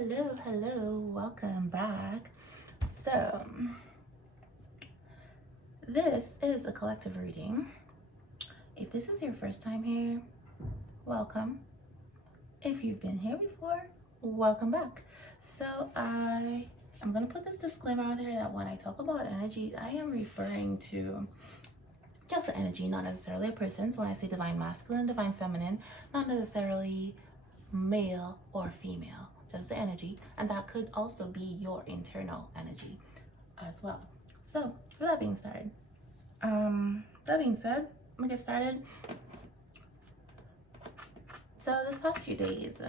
Hello, welcome back. So, this is a collective reading. If this is your first time here, welcome. If you've been here before, welcome back. So, I'm going to put this disclaimer out there that when I talk about energy, I am referring to just the energy, not necessarily a person. So, when I say divine masculine, divine feminine, not necessarily male or female, just the energy, and that could also be your internal energy as well. So with that being said, I'm gonna get started. So this past few days,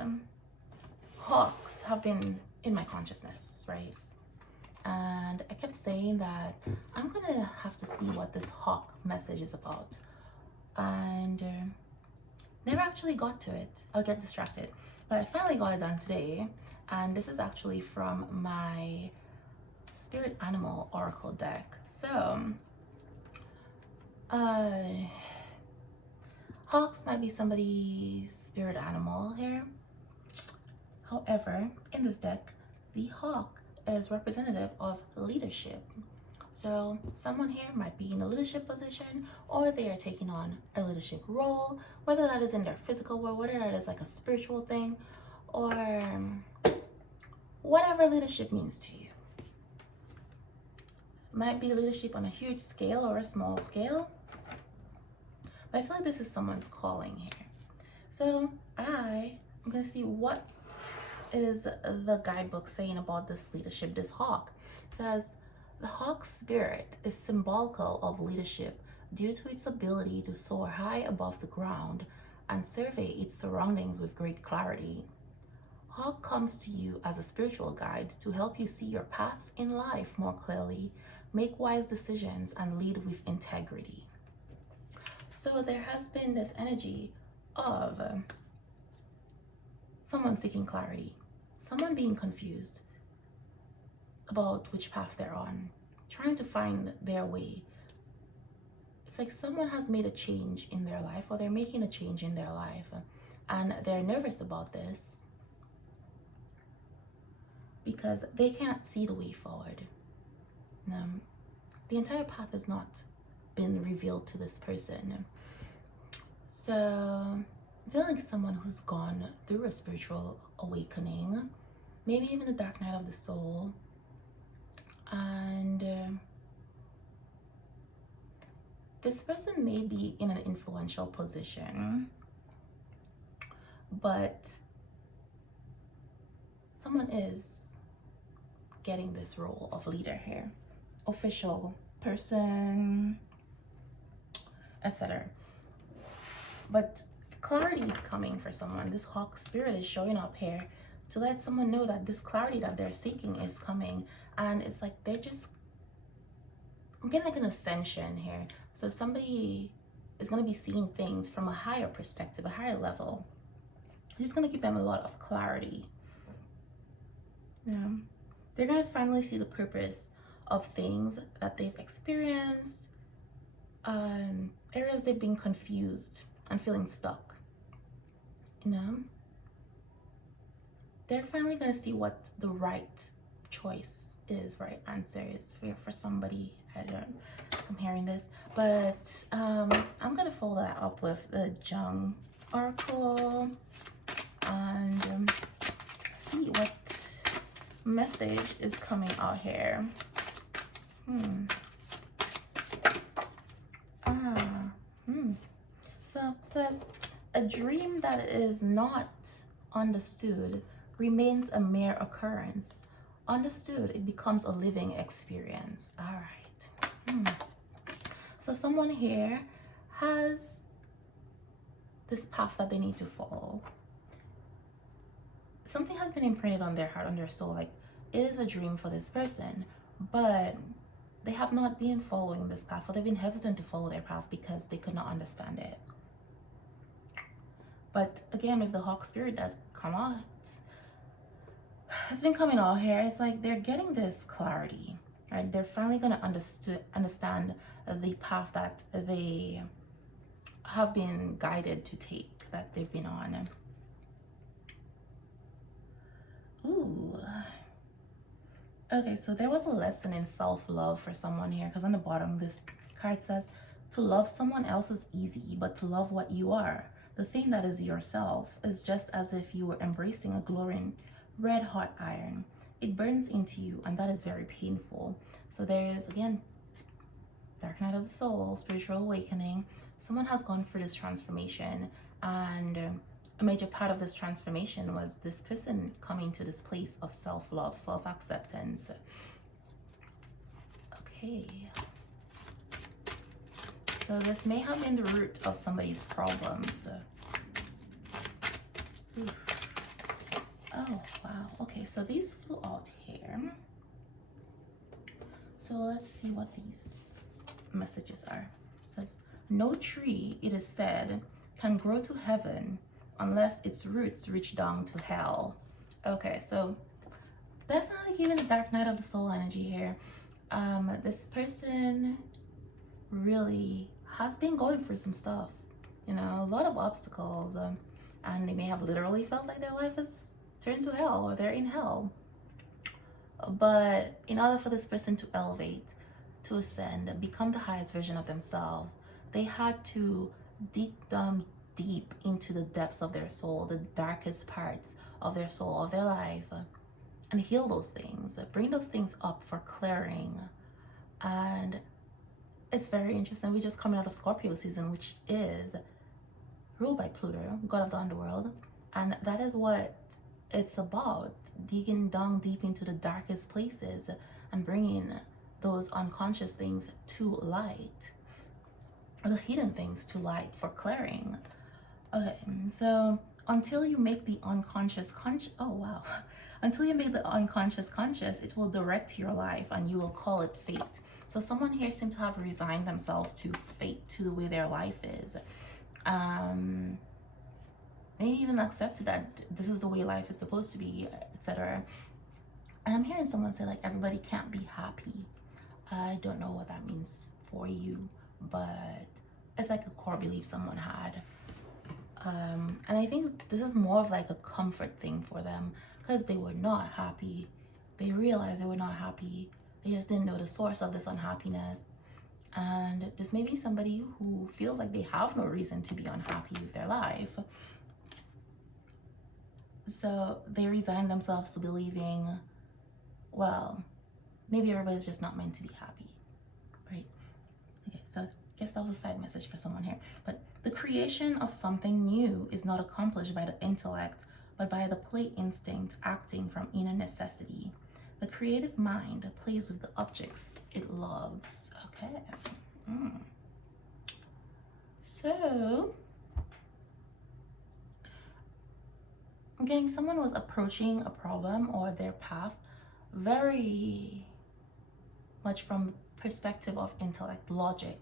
hawks have been in my consciousness, right? And I kept saying that I'm gonna have to see what this hawk message is about, and never actually got to it. I'll get distracted, but I finally got it done today. And this is actually from my spirit animal oracle deck. So hawks might be somebody's spirit animal here. However, in this deck, the hawk is representative of leadership. So someone here might be in a leadership position, or they are taking on a leadership role, whether that is in their physical world, whether that is like a spiritual thing, or whatever leadership means to you. Might be leadership on a huge scale or a small scale, but I feel like this is someone's calling here. So I'm gonna see what is the guidebook saying about this leadership. This hawk says, the hawk's spirit is symbolical of leadership due to its ability to soar high above the ground and survey its surroundings with great clarity. Hawk comes to you as a spiritual guide to help you see your path in life more clearly, make wise decisions, and lead with integrity. So there has been this energy of someone seeking clarity, someone being confused about which path they're on, trying to find their way. It's like someone has made a change in their life, or they're making a change in their life, and they're nervous about this because they can't see the way forward. The entire path has not been revealed to this person. So I feel like someone who's gone through a spiritual awakening, maybe even the dark night of the soul, and this person may be in an influential position, but someone is getting this role of leader here, official person, etc. But clarity is coming for someone. This hawk spirit is showing up here to let someone know that this clarity that they're seeking is coming. And it's like I'm getting like an ascension here. So somebody is going to be seeing things from a higher perspective, a higher level. It's going to give them a lot of clarity. They're going to finally see the purpose of things that they've experienced, areas they've been confused and feeling stuck. They're finally going to see what the right choice is, right answer is for somebody. I'm hearing this, but I'm gonna follow that up with the Jung oracle and see what message is coming out here. So it says, a dream that is not understood remains a mere occurrence. Understood, it becomes a living experience. All right. So someone here has this path that they need to follow. Something has been imprinted on their heart, on their soul. Like, it is a dream for this person, but they have not been following this path, or they've been hesitant to follow their path because they could not understand it. But again, with the hawk spirit that's come out, it's been coming out here. It's like they're getting this clarity, right? They're finally going to understand the path that they have been guided to take, that they've been on. Ooh. Okay, so there was a lesson in self-love for someone here, because on the bottom this card says to love someone else is easy, but to love what you are, the thing that is yourself, is just as if you were embracing a glowing red hot iron. It burns into you, and that is very painful. So there is, again, dark night of the soul, spiritual awakening. Someone has gone through this transformation, and a major part of this transformation was this person coming to this place of self-love, self-acceptance. Okay. So this may have been the root of somebody's problems. Oof. Oh, wow. Okay, so these flew out here. So let's see what these messages are. Because no tree, it is said, can grow to heaven unless its roots reach down to hell. Okay, so definitely giving the dark night of the soul energy here. This person really has been going through some stuff, you know, a lot of obstacles, and they may have literally felt like their life is turned to hell, or they're in hell. But in order for this person to elevate, to ascend, become the highest version of themselves, they had to dig down deep into the depths of their soul, the darkest parts of their soul, of their life, and heal those things, bring those things up for clearing. And it's very interesting. We're just coming out of Scorpio season, which is ruled by Pluto, god of the underworld, and that is what it's about, digging down deep into the darkest places and bringing those unconscious things to light, or the hidden things to light for clearing. Okay, so until you make the unconscious oh wow, until you make the unconscious conscious, it will direct your life, and you will call it fate. So someone here seems to have resigned themselves to fate, to the way their life is. Maybe even accepted that this is the way life is supposed to be, etc. And I'm hearing someone say, like, everybody can't be happy. I don't know what that means for you, but it's like a core belief someone had. And I think this is more of like a comfort thing for them, because they were not happy. They realized they were not happy. They just didn't know the source of this unhappiness. And this may be somebody who feels like they have no reason to be unhappy with their life. So they resign themselves to believing, well, maybe everybody's just not meant to be happy, right? Okay, so I guess that was a side message for someone here. But the creation of something new is not accomplished by the intellect, but by the play instinct acting from inner necessity. The creative mind plays with the objects it loves. Okay. So I'm getting someone was approaching a problem or their path very much from the perspective of intellect, logic,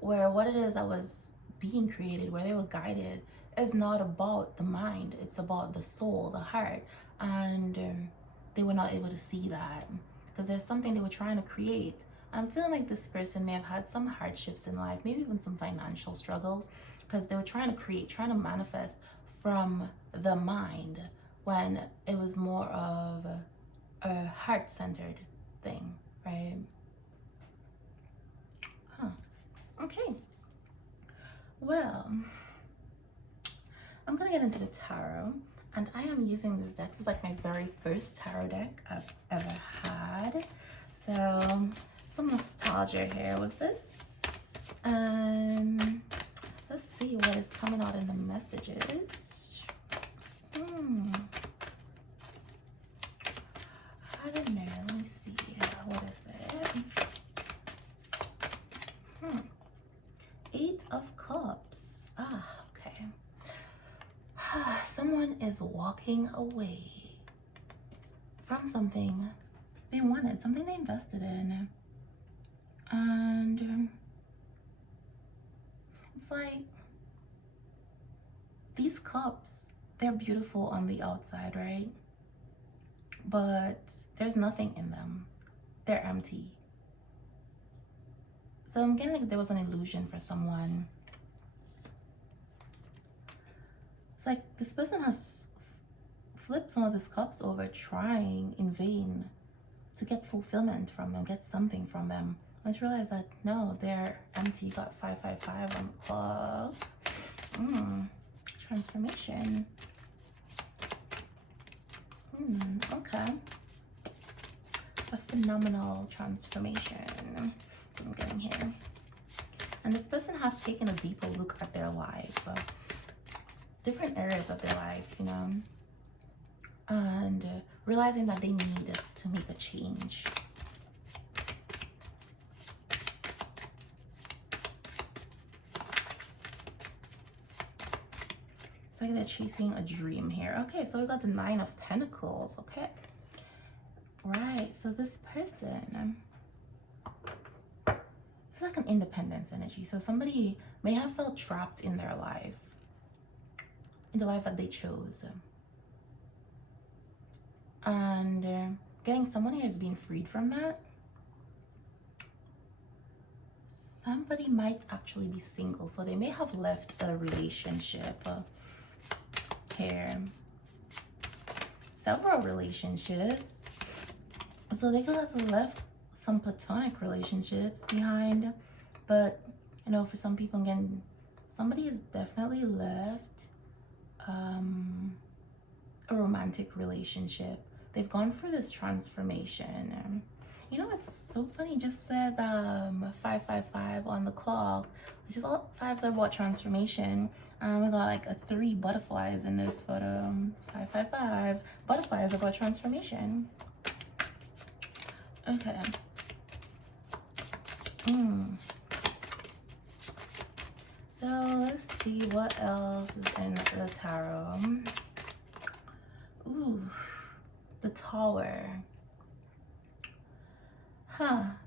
where what it is that was being created, where they were guided, is not about the mind, it's about the soul, the heart. And they were not able to see that, because there's something they were trying to create. And I'm feeling like this person may have had some hardships in life, maybe even some financial struggles, because they were trying to create, trying to manifest from the mind, when it was more of a heart-centered thing, right? Okay. Well, I'm gonna get into the tarot, and I am using this deck. This is like my very first tarot deck I've ever had. So some nostalgia here with this. Let's see what is coming out in the messages. I don't know. Let me see. What is it? 8 of Cups. Okay. Someone is walking away from something they wanted, something they invested in. And it's like, these cups, they're beautiful on the outside, right? But there's nothing in them. They're empty. So I'm getting like there was an illusion for someone. It's like this person has flipped some of these cups over, trying in vain to get fulfillment from them, get something from them. Once you realize that no, they're empty. You got 555 on the clock. Transformation. Okay. A phenomenal transformation I'm getting here. And this person has taken a deeper look at their life, different areas of their life, you know, and realizing that they need to make a change. It's like they're chasing a dream here. Okay, so we got the 9 of Pentacles. Okay. Right, so this person, it's like an independence energy. So somebody may have felt trapped in their life, in the life that they chose. And getting someone here is being freed from that. Somebody might actually be single, so they may have left a relationship here. Several relationships. So they could have left some platonic relationships behind, but you know, for some people, again, somebody has definitely left a romantic relationship. They've gone through this transformation. You know, it's so funny, just said 555 on the clock, which is all 5s are about transformation. We got like a 3 butterflies in this photo. 555 butterflies about transformation. Okay. So let's see what else is in the tarot. Ooh, the Tower.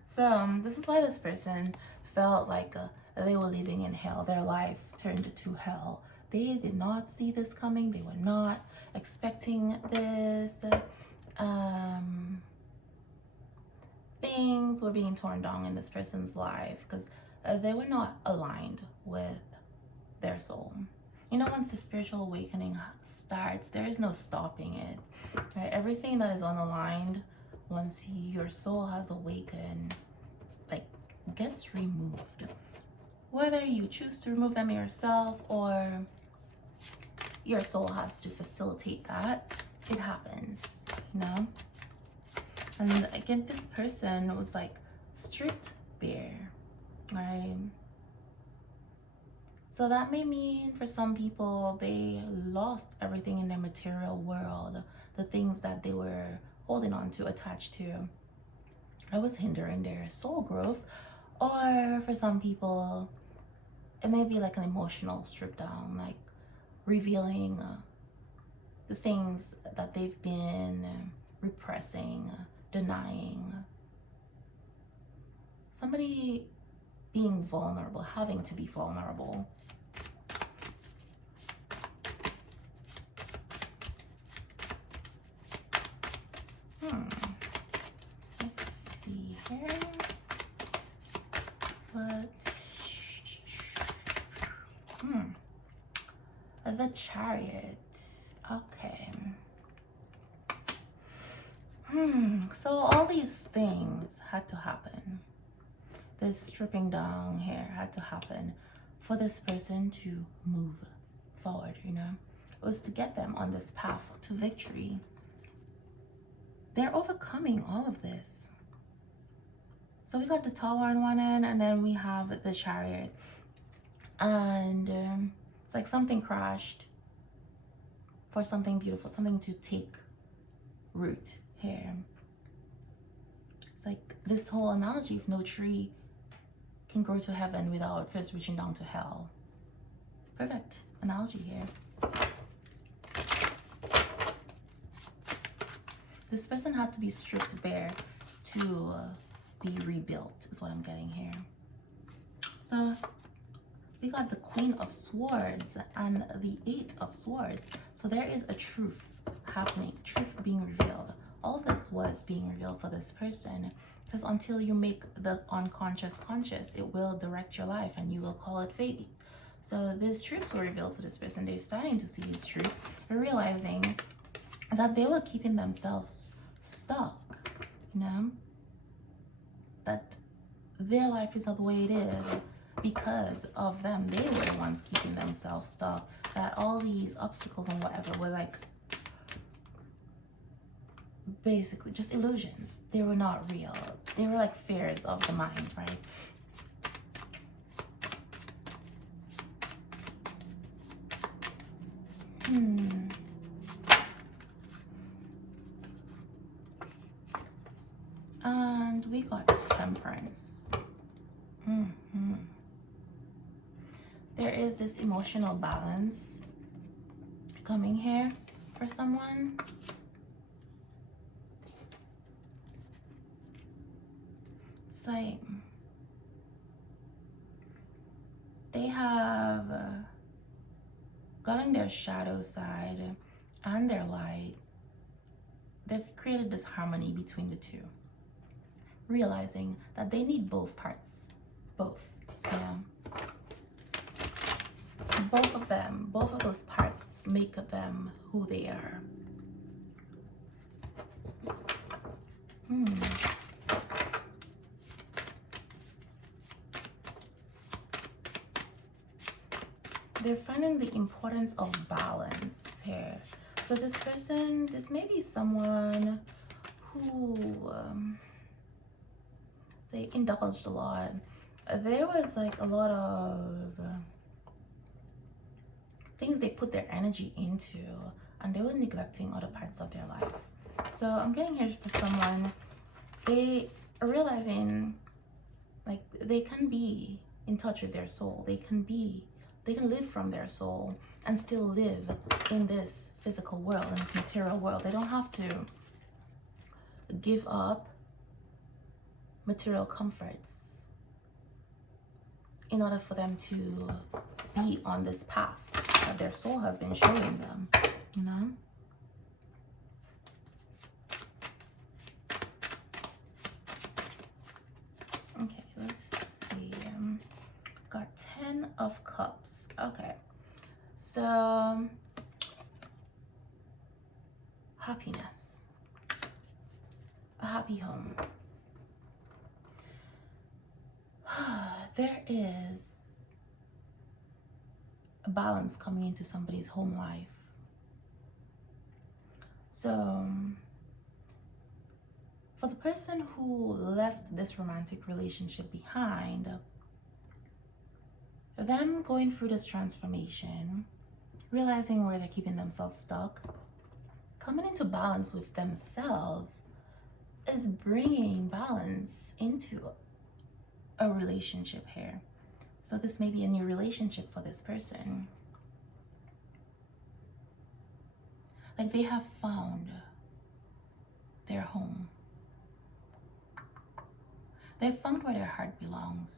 So this is why this person felt like they were living in hell. Their life turned to hell. They did not see this coming. They were not expecting this. Things were being torn down in this person's life because they were not aligned with their soul. You know, once the spiritual awakening starts, there is no stopping it. Right? Everything that is unaligned, once your soul has awakened, like, gets removed. Whether you choose to remove them yourself or your soul has to facilitate that, it happens, you know? And again, this person was like stripped bare, right? So that may mean for some people, they lost everything in their material world, the things that they were holding on to, attached to, that was hindering their soul growth. Or for some people, it may be like an emotional strip down, like revealing the things that they've been repressing, denying. Somebody being vulnerable, having to be vulnerable. Let's see here. The Chariot. Okay. So all these things had to happen. This stripping down here had to happen for this person to move forward, you know? It was to get them on this path to victory. They're overcoming all of this. So we got the Tower on one end, and then we have the Chariot. And it's like something crashed for something beautiful, something to take root here. It's like this whole analogy of no tree can grow to heaven without first reaching down to hell. Perfect analogy here. This person had to be stripped bare to be rebuilt, is what I'm getting here. So we got the Queen of Swords and the 8 of Swords. So there is a truth happening, truth being revealed. All this was being revealed for this person. It says until you make the unconscious conscious, it will direct your life and you will call it fate. So these truths were revealed to this person. They're starting to see these truths. They're realizing that they were keeping themselves stuck, you know, that their life is not the way it is because of them. They were the ones keeping themselves stuck, that all these obstacles and whatever were like basically just illusions. They were not real. They were like fears of the mind, right? And we got temperance. There is this emotional balance coming here for someone. It's like they have gotten their shadow side and their light. They've created this harmony between the two, realizing that they need both parts, both, both of them, both of those parts make them who they are. They're finding the importance of balance here. So this person, this may be someone who, say, indulged a lot. There was like a lot of things they put their energy into, and they were neglecting other parts of their life. So I'm getting here for someone, they are realizing like they can be in touch with their soul. They can live from their soul and still live in this physical world, in this material world. They don't have to give up material comforts in order for them to be on this path that their soul has been showing them, you know? Okay, let's see. Got 10 of Cups. Okay, so happiness, a happy home. There is a balance coming into somebody's home life. So for the person who left this romantic relationship behind, them going through this transformation, realizing where they're keeping themselves stuck, coming into balance with themselves is bringing balance into a relationship here. So this may be a new relationship for this person. Like they have found their home. They've found where their heart belongs.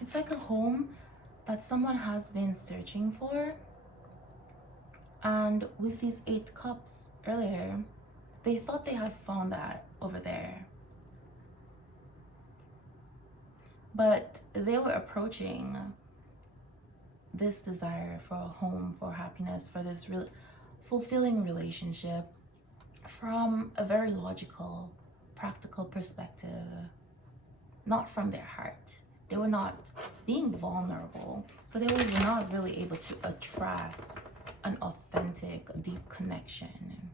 It's like a home that someone has been searching for. And with these 8 cups earlier, they thought they had found that over there. But they were approaching this desire for a home, for happiness, for this fulfilling relationship from a very logical, practical perspective, not from their heart. They were not being vulnerable, so they were not really able to attract an authentic, deep connection.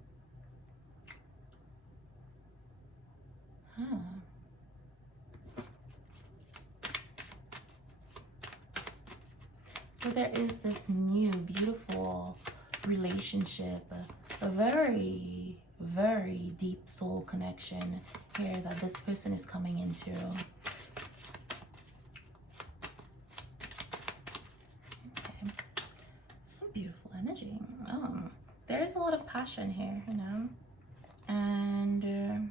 So there is this new, beautiful relationship, a very, very deep soul connection here that this person is coming into. Okay, some beautiful energy. There is a lot of passion here, you know, and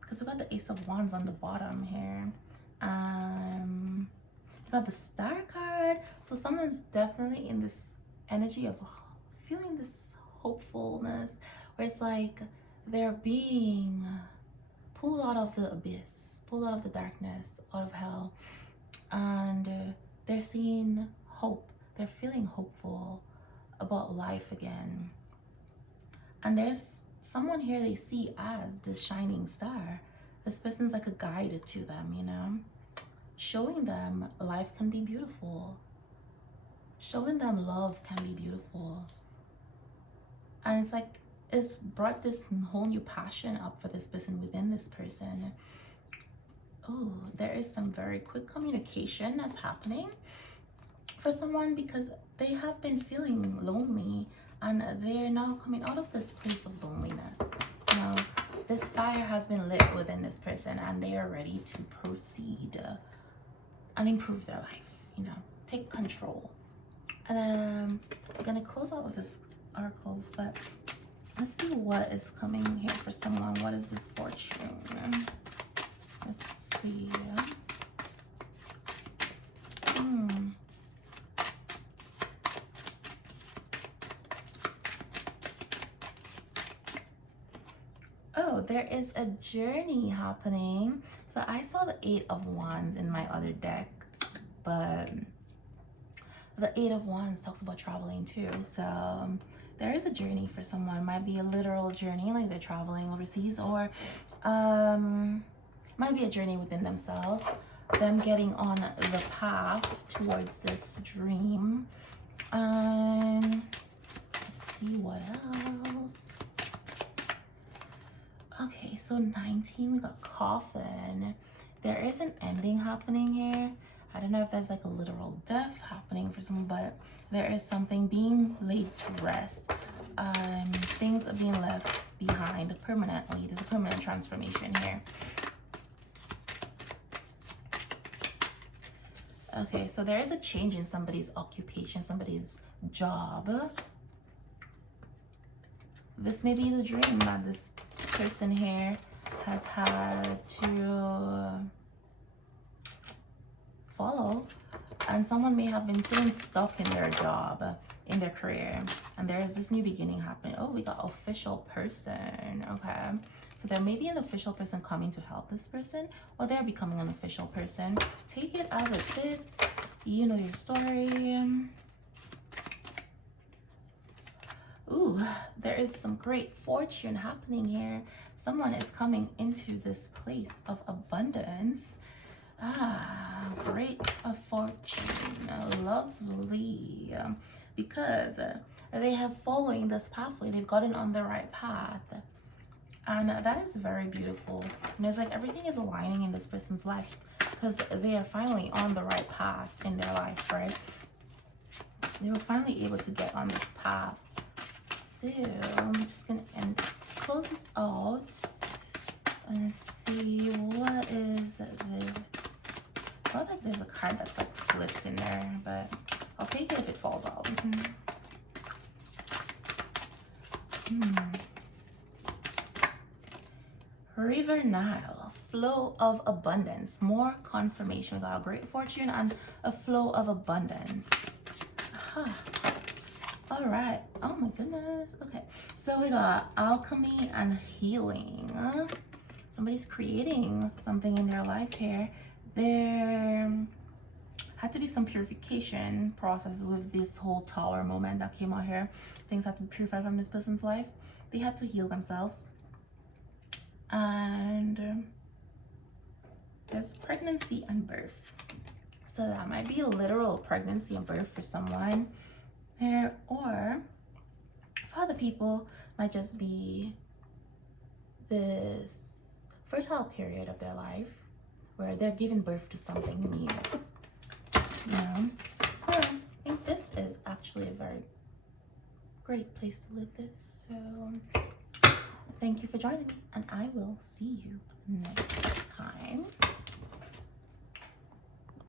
because we got the Ace of Wands on the bottom here. Got the Star card, so someone's definitely in this energy of feeling this hopefulness, where it's like they're being pulled out of the abyss, pulled out of the darkness, out of hell, and they're seeing hope. They're feeling hopeful about life again. And there's someone here they see as the shining star. This person's like a guide to them, you know, showing them life can be beautiful, showing them love can be beautiful. And it's like it's brought this whole new passion up for this person within this person. Oh, there is some very quick communication that's happening for someone because they have been feeling lonely and they're now coming out of this place of loneliness. You know, this fire has been lit within this person and they are ready to proceed and improve their life, you know, take control. And I'm gonna close out with this oracle, but let's see what is coming here for someone. What is this fortune? Let's see. Oh, there is a journey happening. So I saw the 8 of Wands in my other deck, but the 8 of Wands talks about traveling too. So there is a journey for someone. Might be a literal journey, like they're traveling overseas, or might be a journey within themselves, them getting on the path towards this dream. Let's see what else. Okay, so 19, we got coffin. There is an ending happening here. I don't know if there's like a literal death happening for someone, but there is something being laid to rest. Things are being left behind permanently. There's a permanent transformation here. Okay, so there is a change in somebody's occupation, somebody's job. This may be the dream that this person here has had to follow, and someone may have been feeling stuck in their job, in their career, and there is this new beginning happening. Oh, we got official person. Okay, so there may be an official person coming to help this person, or they're becoming an official person. Take it as it fits. You know your story. Ooh, there is some great fortune happening here. Someone is coming into this place of abundance. Ah, great fortune, lovely. Because they have following this pathway, they've gotten on the right path. And that is very beautiful. And it's like everything is aligning in this person's life because they are finally on the right path in their life, right? They were finally able to get on this path. So I'm just gonna close this out and see what is this. I feel like there's a card that's like flipped in there, but I'll take it if it falls out. River Nile, flow of abundance, more confirmation. We got a great fortune and a flow of abundance. All right. Oh my goodness. Okay. So we got alchemy and healing. Somebody's creating something in their life here. There had to be some purification process with this whole tower moment that came out here. Things had to be purified from this person's life. They had to heal themselves. And there's pregnancy and birth. So that might be a literal pregnancy and birth for someone here, or for other people might just be this fertile period of their life where they're giving birth to something new, you know. So I think this is actually a very great place to live this. So thank you for joining me, and I will see you next time.